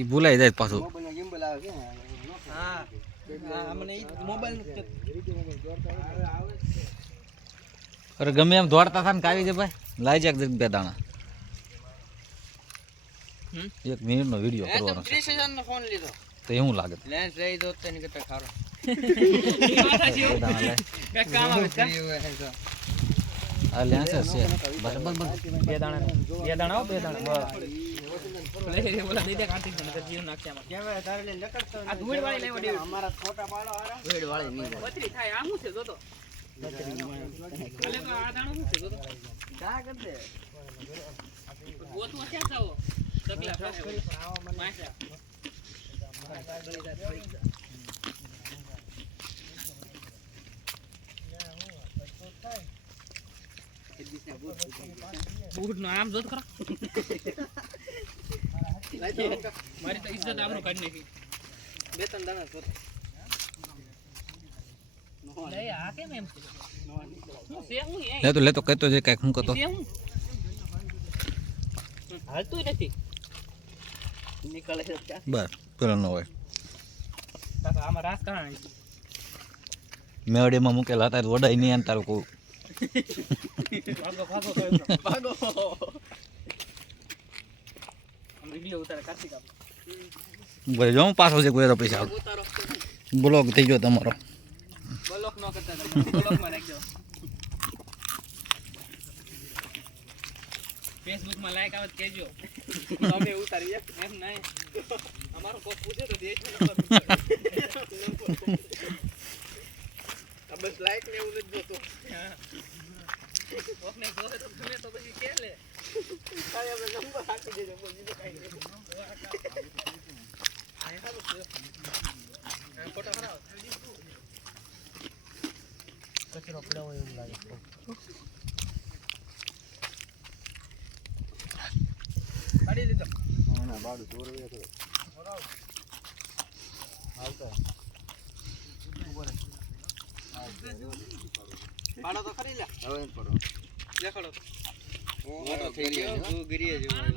એ ભૂલાઈ જાય પાછું. અરે ગમે એમ દોડતા થાય ને કાવી છે ભાઈ, લાઈ જાય બે દાણા. 1 મિનિટનો વિડીયો કરવાનો છે. ફોન લીધો તો એવું લાગે લેન્સ રહી દો તેની કરતા ખારો. આ લેન્સ છે બરાબર. બે દાણા બોલા દઈ દે કાર્તિક ને જીવ નાખ્યામાં કેવા તારે લે લકડતો આ ધૂળ વાળી લેવા દે અમારા ફોટા પાડો આરા ધૂળ વાળી ની પતરી થાય આ શું છે જોતો અલે આ દાણો શું છે જોતો કા કરતે ગોતમાં ક્યાં જાવ સકલા પાસે માસા બૂટ નો આમ જોત કરો મારી તો ઇજ્જત આબરૂ કાઢી નાખી. 2-3 દાણા જોત લે આ કેમ એમ હું સે હું લે તો કહેતો જે કાંઈક હું કહેતો હાલતું નથી નીકળે છે બસ પેલો ન હોય. આમાં રાજકારણ મેવડીમાં મૂકેલા હતા વડાઈ નહીં આને તારું કહું. ભાગો વિડિયો ઉતારે કાર્તિક આપ બોલે જો પાછો છે કોઈ પૈસા ઉતારો બ્લોગ થઈ ગયો તમારો. બ્લોક ન કરતા બ્લોક માં નાખજો. ફેસબુક માં લાઈક આવત કેજો અમે ઉતારી એમ નહીં અમારો કોક પૂછે તો દેશ આ બસ લાઈક ને એવું જ જોતો કોકને જોવે તો તમે તો પછી કે લે કાય આપણે નંબર આપી દેજો બોલી તો કાઈ નહીં આ હાલો ફોટો કરાવો કચરો પડ્યો હોય એવું લાગે કાઢી લીધો ના બાડું ચોરવે તો આવતો પાડો તો ખરી લે હવે પડો દેખાડો મોટો થઈ ગયો જો ગરીએ જેવો